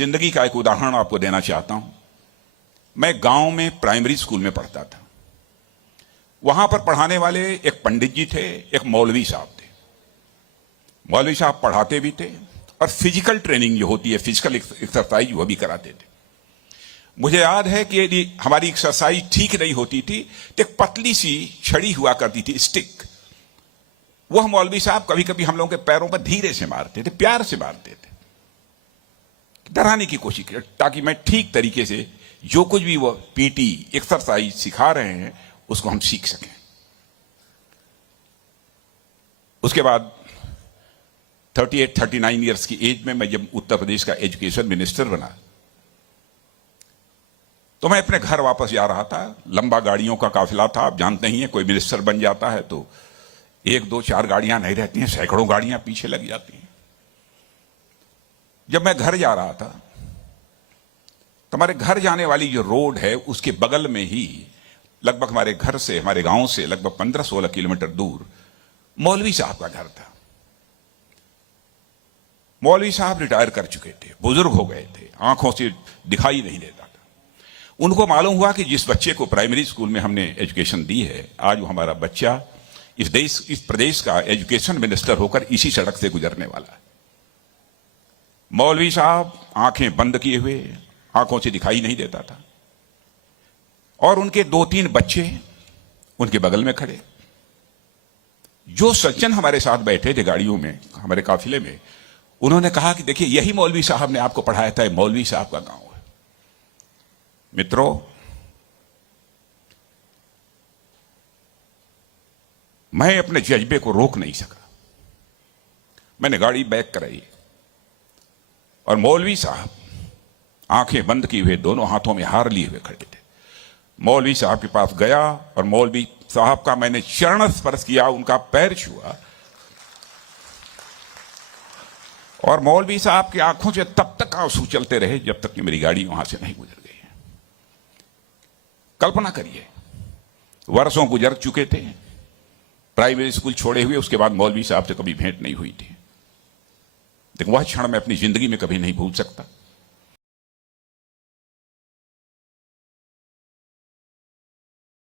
जिंदगी का एक उदाहरण आपको देना चाहता हूं। मैं गांव में प्राइमरी स्कूल में पढ़ता था। वहां पर पढ़ाने वाले एक पंडित जी थे, एक मौलवी साहब थे। मौलवी साहब पढ़ाते भी थे और फिजिकल ट्रेनिंग जो होती है, फिजिकल एक्सरसाइज, वो भी कराते थे। मुझे याद है कि यदि हमारी एक्सरसाइज ठीक नहीं होती थी तो एक पतली सी छड़ी हुआ करती थी, स्टिक। वह मौलवी साहब कभी कभी हम लोगों के पैरों पर धीरे से मारते थे, प्यार से मारते थे, डराने की कोशिश की, ताकि मैं ठीक तरीके से जो कुछ भी वो पीटी एक्सरसाइज सिखा रहे हैं उसको हम सीख सकें। उसके बाद 38-39 ईयर्स की एज में मैं जब उत्तर प्रदेश का एजुकेशन मिनिस्टर बना तो मैं अपने घर वापस जा रहा था। लंबा गाड़ियों का काफिला था, आप जानते ही हैं, कोई मिनिस्टर बन जाता है तो 1, 2, 4 गाड़ियां नहीं रहती हैं, सैकड़ों गाड़ियां पीछे लग जाती हैं। जब मैं घर जा रहा था तो हमारे घर जाने वाली जो रोड है उसके बगल में ही, लगभग हमारे घर से, हमारे गांव से लगभग 15-16 किलोमीटर दूर मौलवी साहब का घर था। मौलवी साहब रिटायर कर चुके थे, बुजुर्ग हो गए थे, आंखों से दिखाई नहीं देता था। उनको मालूम हुआ कि जिस बच्चे को प्राइमरी स्कूल में हमने एजुकेशन दी है, आज वो हमारा बच्चा इस प्रदेश का एजुकेशन मिनिस्टर होकर इसी सड़क से गुजरने वाला है। मौलवी साहब आंखें बंद किए हुए, आंखों से दिखाई नहीं देता था, और उनके 2-3 बच्चे उनके बगल में खड़े। जो सज्जन हमारे साथ बैठे थे गाड़ियों में, हमारे काफिले में, उन्होंने कहा कि देखिए, यही मौलवी साहब ने आपको पढ़ाया था, मौलवी साहब का गांव है। मित्रों, मैं अपने जज्बे को रोक नहीं सका। मैंने गाड़ी बैक कराई और मौलवी साहब आंखें बंद किए हुए, दोनों हाथों में हार लिए हुए खड़े थे। मौलवी साहब के पास गया और मौलवी साहब का मैंने चरण स्पर्श किया, उनका पैर छुआ, और मौलवी साहब की आंखों से तब तक आंसू चलते रहे जब तक कि मेरी गाड़ी वहां से नहीं गुजर गई। कल्पना करिए, वर्षों गुजर चुके थे, प्राइमरी स्कूल छोड़े हुए, उसके बाद मौलवी साहब से कभी भेंट नहीं हुई थी। लेकिन वह क्षण मैं अपनी जिंदगी में कभी नहीं भूल सकता।